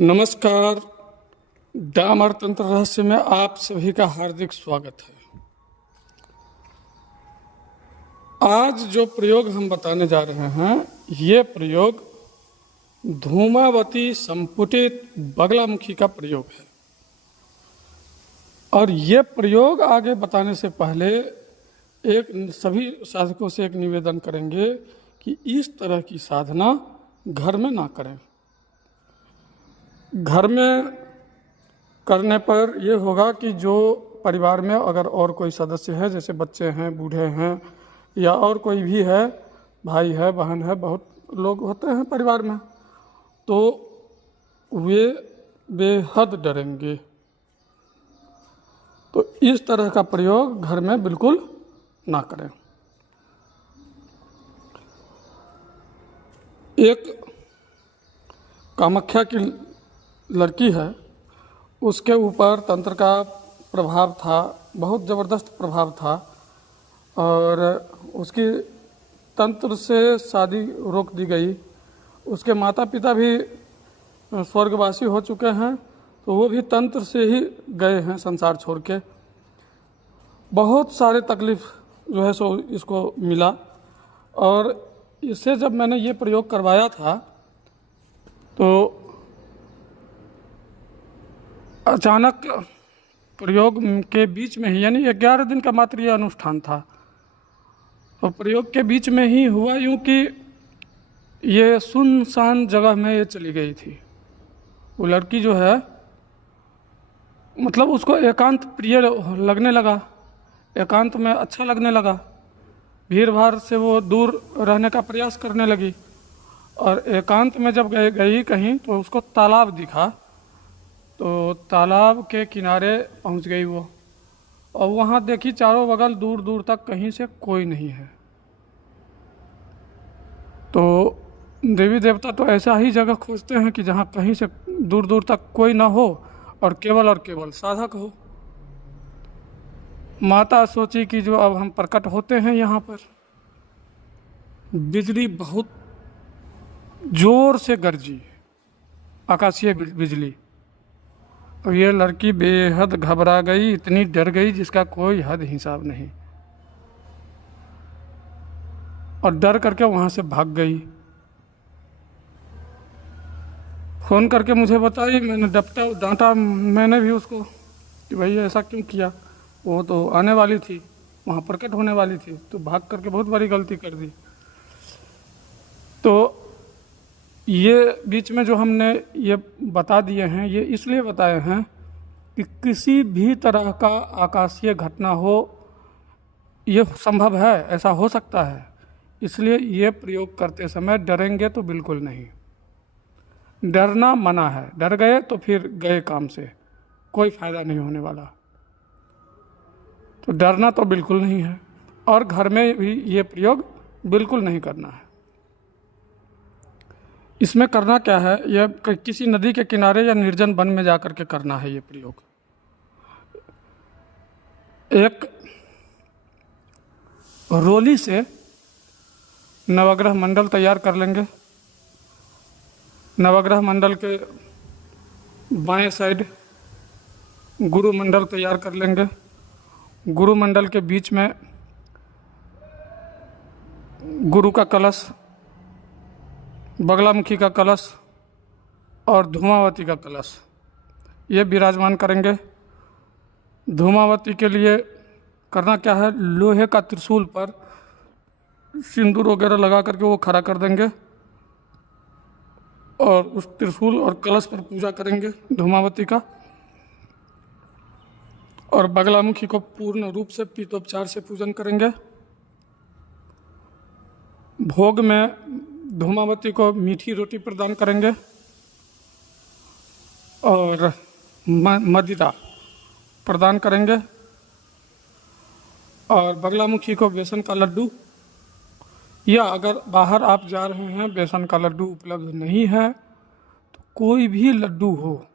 नमस्कार। डामर तंत्र रहस्य में आप सभी का हार्दिक स्वागत है। आज जो प्रयोग हम बताने जा रहे हैं, ये प्रयोग धूमावती संपुटित बगलामुखी का प्रयोग है। और ये प्रयोग आगे बताने से पहले सभी साधकों से एक निवेदन करेंगे कि इस तरह की साधना घर में ना करें। घर में करने पर ये होगा कि जो परिवार में अगर और कोई सदस्य है, जैसे बच्चे हैं, बूढ़े हैं या और कोई भी है, भाई है, बहन है, बहुत लोग होते हैं परिवार में, तो वे बेहद डरेंगे। तो इस तरह का प्रयोग घर में बिल्कुल ना करें। एक कामाख्या की लड़की है, उसके ऊपर तंत्र का प्रभाव था, बहुत ज़बरदस्त प्रभाव था, और उसकी तंत्र से शादी रोक दी गई। उसके माता पिता भी स्वर्गवासी हो चुके हैं, तो वो भी तंत्र से ही गए हैं संसार छोड़ के। बहुत सारे तकलीफ़ जो है सो इसको मिला। और इससे जब मैंने ये प्रयोग करवाया था, तो अचानक प्रयोग के बीच में ही, यानी 11 दिन का मात्र यह अनुष्ठान था, तो प्रयोग के बीच में ही हुआ यूँ कि ये सुनसान जगह में ये चली गई थी। वो लड़की जो है, मतलब उसको एकांत प्रिय लगने लगा, एकांत में अच्छा लगने लगा। भीड़ भाड़ से वो दूर रहने का प्रयास करने लगी। और एकांत में जब गई कहीं, तो उसको तालाब दिखा, तो तालाब के किनारे पहुंच गई वो, और वहाँ देखी चारों बगल दूर दूर तक कहीं से कोई नहीं है। तो देवी देवता तो ऐसा ही जगह खोजते हैं कि जहाँ कहीं से दूर दूर तक कोई ना हो और केवल साधक हो। माता सोची कि जो अब हम प्रकट होते हैं यहाँ पर, बिजली बहुत जोर से गरजी, आकाशीय बिजली। और ये लड़की बेहद घबरा गई, इतनी डर गई जिसका कोई हद हिसाब नहीं, और डर करके वहाँ से भाग गई। फ़ोन करके मुझे बताई, मैंने डांटा मैंने भी उसको कि भाई ऐसा क्यों किया। वो तो आने वाली थी, वहाँ प्रकट होने वाली थी, तो भाग करके बहुत बड़ी गलती कर दी। तो ये बीच में जो हमने ये बता दिए हैं, ये इसलिए बताए हैं कि किसी भी तरह का आकाशीय घटना हो, ये संभव है, ऐसा हो सकता है। इसलिए ये प्रयोग करते समय डरेंगे तो बिल्कुल नहीं। डरना मना है, डर गए तो फिर गए काम से, कोई फ़ायदा नहीं होने वाला। तो डरना तो बिल्कुल नहीं है, और घर में भी ये प्रयोग बिल्कुल नहीं करना है। इसमें करना क्या है, यह किसी नदी के किनारे या निर्जन वन में जाकर के करना है ये प्रयोग। एक रोली से नवग्रह मंडल तैयार कर लेंगे। नवग्रह मंडल के बाएं साइड गुरु मंडल तैयार कर लेंगे। गुरु मंडल के बीच में गुरु का कलश, बगलामुखी का कलश और धूमावती का कलश, ये विराजमान करेंगे। धूमावती के लिए करना क्या है, लोहे का त्रिशूल पर सिंदूर वगैरह लगा करके वो खड़ा कर देंगे, और उस त्रिशूल और कलश पर पूजा करेंगे धूमावती का। और बगलामुखी को पूर्ण रूप से पीतोपचार से पूजन करेंगे। भोग में धूमावती को मीठी रोटी प्रदान करेंगे और मदिरा प्रदान करेंगे। और बगलामुखी को बेसन का लड्डू, या अगर बाहर आप जा रहे हैं, बेसन का लड्डू उपलब्ध नहीं है, तो कोई भी लड्डू हो,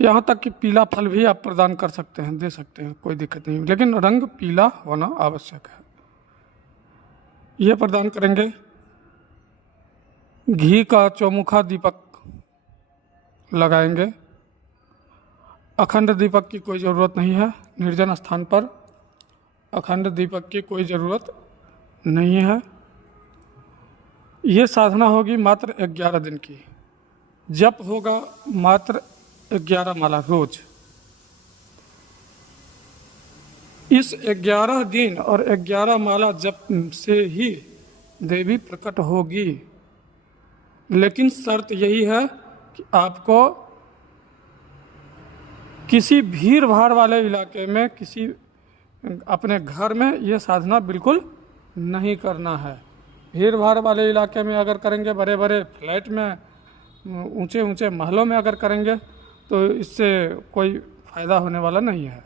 यहाँ तक कि पीला फल भी आप प्रदान कर सकते हैं, दे सकते हैं, कोई दिक्कत नहीं, लेकिन रंग पीला होना आवश्यक है। यह प्रदान करेंगे। घी का चौमुखा दीपक लगाएंगे। अखंड दीपक की कोई ज़रूरत नहीं है, निर्जन स्थान पर अखंड दीपक की कोई ज़रूरत नहीं है। ये साधना होगी मात्र 11 दिन की। जप होगा मात्र 11 माला रोज। इस 11 दिन और 11 माला जप से ही देवी प्रकट होगी, लेकिन शर्त यही है कि आपको किसी भीड़ भाड़ वाले इलाके में, किसी अपने घर में ये साधना बिल्कुल नहीं करना है। भीड़ भाड़ वाले इलाके में अगर करेंगे, बड़े बड़े फ्लैट में, ऊंचे ऊंचे महलों में अगर करेंगे तो इससे कोई फ़ायदा होने वाला नहीं है।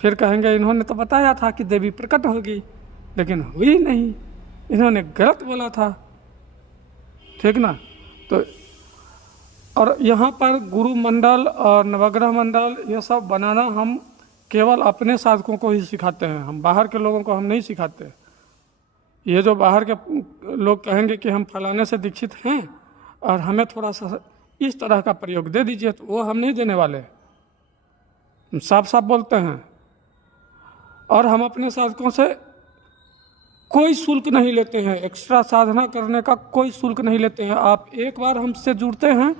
फिर कहेंगे इन्होंने तो बताया था कि देवी प्रकट होगी, लेकिन हुई नहीं, इन्होंने गलत बोला था, ठीक ना। तो और यहाँ पर गुरु मंडल और नवग्रह मंडल ये सब बनाना हम केवल अपने साधकों को ही सिखाते हैं, हम बाहर के लोगों को हम नहीं सिखाते। ये जो बाहर के लोग कहेंगे कि हम फलाने से दीक्षित हैं और हमें थोड़ा सा इस तरह का प्रयोग दे दीजिए, तो वो हम नहीं देने वाले, हम साफ साफ बोलते हैं। और हम अपने साधकों से कोई शुल्क नहीं लेते हैं, एक्स्ट्रा साधना करने का कोई शुल्क नहीं लेते हैं। आप एक बार हमसे जुड़ते हैं,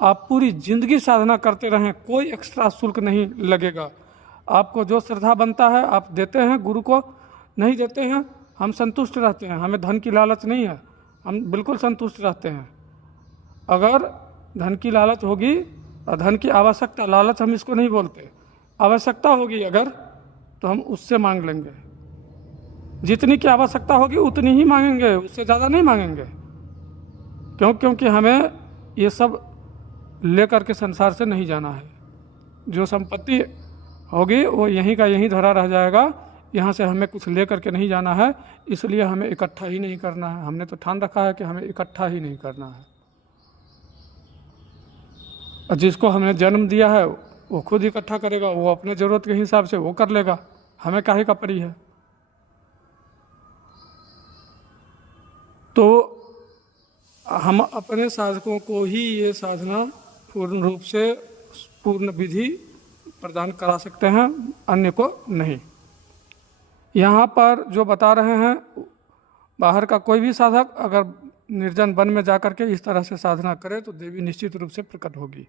आप पूरी ज़िंदगी साधना करते रहें, कोई एक्स्ट्रा शुल्क नहीं लगेगा। आपको जो श्रद्धा बनता है आप देते हैं, गुरु को नहीं देते हैं, हम संतुष्ट रहते हैं, हमें धन की लालच नहीं है, हम बिल्कुल संतुष्ट रहते हैं। अगर धन की लालच होगी और धन की आवश्यकता, लालच हम इसको नहीं बोलते, आवश्यकता होगी अगर, तो हम उससे मांग लेंगे। जितनी की आवश्यकता होगी उतनी ही मांगेंगे, उससे ज़्यादा नहीं मांगेंगे। क्योंकि हमें ये सब लेकर के संसार से नहीं जाना है। जो संपत्ति होगी वो यहीं का यहीं धरा रह जाएगा, यहाँ से हमें कुछ ले करके नहीं जाना है, इसलिए हमें इकट्ठा ही नहीं करना है। हमने तो ठान रखा है कि हमें इकट्ठा ही नहीं करना है। और जिसको हमने जन्म दिया है वो खुद इकट्ठा करेगा, वो अपने ज़रूरत के हिसाब से वो कर लेगा, हमें काहे का पड़ी है। तो हम अपने साधकों को ही ये साधना पूर्ण रूप से, पूर्ण विधि प्रदान करा सकते हैं, अन्य को नहीं। यहाँ पर जो बता रहे हैं, बाहर का कोई भी साधक अगर निर्जन वन में जाकर के इस तरह से साधना करे तो देवी निश्चित रूप से प्रकट होगी,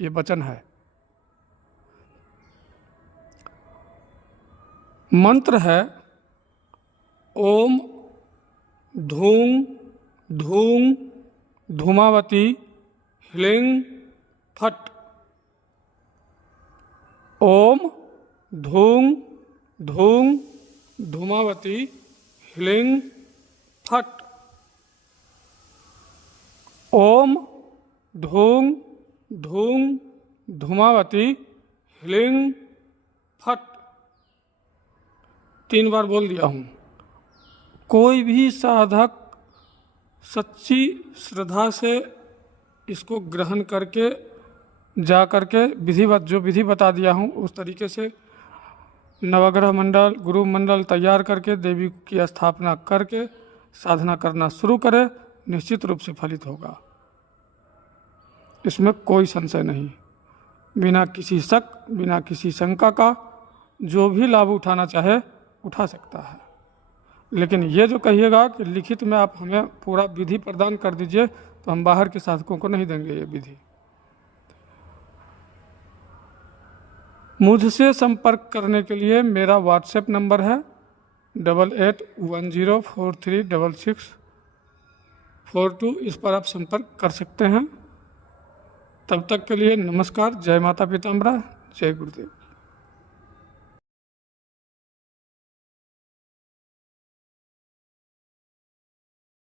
ये वचन है। मंत्र है ओम धूम धूम धूमावती ह्लीं फट। ओम धूम धूम धूमावती ह्लीं फट। ओम धूम धूम धूमावती ह्लीं फट। 3 बार बोल दिया हूँ। कोई भी साधक सच्ची श्रद्धा से इसको ग्रहण करके जा करके विधिवत, जो विधि बता दिया हूँ उस तरीके से नवग्रह मंडल, गुरु मंडल तैयार करके देवी की स्थापना करके साधना करना शुरू करे, निश्चित रूप से फलित होगा, इसमें कोई संशय नहीं। बिना किसी शक, बिना किसी शंका का जो भी लाभ उठाना चाहे उठा सकता है। लेकिन ये जो कहिएगा कि लिखित में आप हमें पूरा विधि प्रदान कर दीजिए, तो हम बाहर के साधकों को नहीं देंगे ये विधि। मुझसे संपर्क करने के लिए मेरा व्हाट्सएप नंबर है 8810436642। इस पर आप संपर्क कर सकते हैं। तब तक के लिए नमस्कार। जय माता पीताम्बरा, जय गुरुदेव।